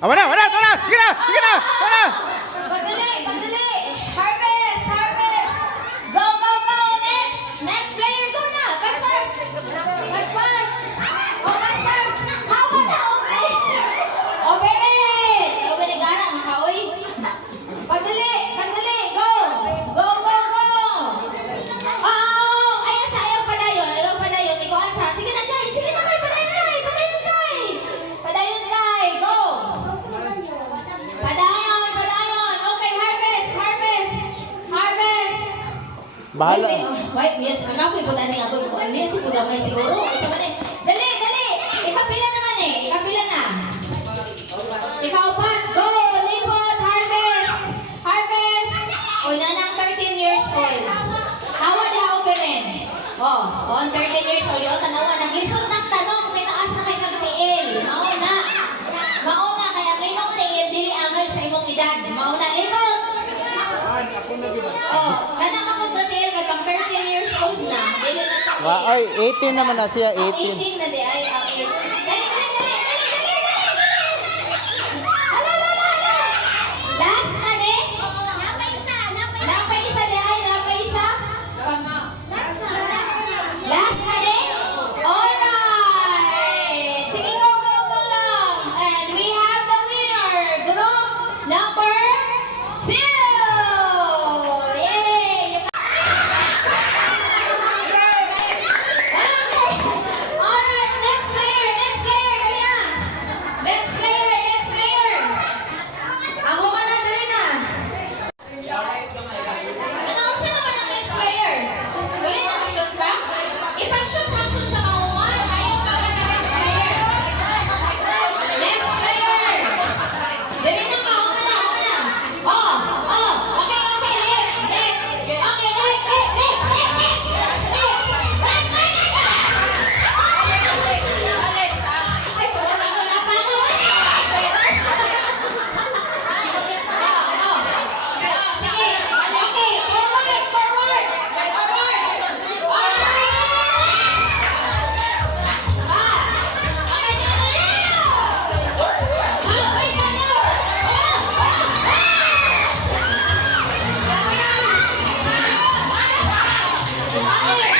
Wala, wala, wala! Sige na! Sige na! Wala! Pagdali, pagdali. Harvest, harvest. Go, go, go. Next. Next player, go na. Pass, pass. Pass, pass. Oh, pass, pass. Hawa na, okay. Oh, Beren. Ikaw ba nag-ara, makaoy? Pagdali, pagdali. Go. Go, go, go. Oh, ayun sa ayaw pa na yun. Ayaw pa na yun. Ikaw ang sa. Sige na, Kay. Sige na, Kay. Padayon, Kay. Padayon, Kay. Padayon, Kay. Go. Padayon, padayon. Okay, harvest, harvest. Harvest. Bahala. Wait, yes, hanapin po natin ako. Ano yan, si Pugamay siguro. Isa man eh. Dali, dali. Ikapila naman eh. Ikapila na. Ikaw pa. Go, libot, harvest. Harvest. Oy, nanang 13 years old. Hawa na ako pa rin. Oh, on 13 years old. O, tanawa. Naglisod ng tanong. Kay taas na kay kagtiil. Mauna. Mauna. Kaya ngayon tiil, dili angay sa imong edad. Mauna, libot. Oh, kanang mga kagtiil, kay pang 13 years old na. Dili na kagtiil. Ay, 18 naman na siya, Oh, 18. 18 na di ay, okay. Dali, dali, dali, dali, dali, dali. Hala, hala, hala. Last na di? Napaisa di ay, napaisa? Last na di? Alright. Sige, go, go, go lang. And we have the winner. Group number 2. Yay! Alright, next player, dali na. Next player. Ako ka na, dali na. Announce naman ang next player. Ulit na pa-shoot ka? Ipa-shoot hangtod sa mahuwan. Ayaw pa ka next player. Next player. Dali na ka, ako na. Oh, okay, left. Okay, right. Ay, sobrang ako na pa ako. Sige. Okay, forward. Okay.